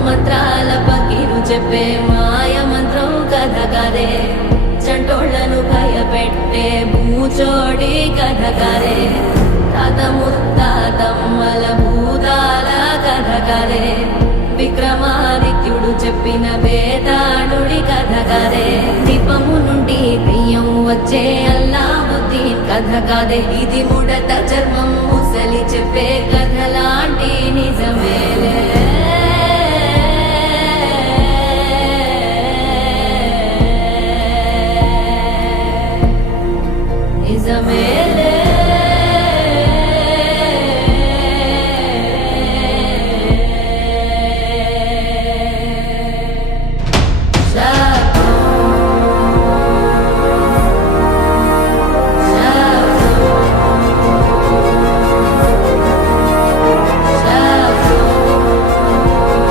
మంత్రాల పకిరు చెప్పే మాయ మంత్రం కథ కదే చంటోళ్లను భయపెట్టే భూచోడి కథ కదే తాత ముత్తాతమ్మల భూతాల కథ కదే విక్రమాదిత్యుడు చెప్పిన వేదాళుడి కథ కదే దీపము నుండి దెయ్యం వచ్చే అల్లావుద్దీన్ కథ కదే ఇది ముడత చర్మం ముసలి చెప్పే కథ లాంటి నిజమే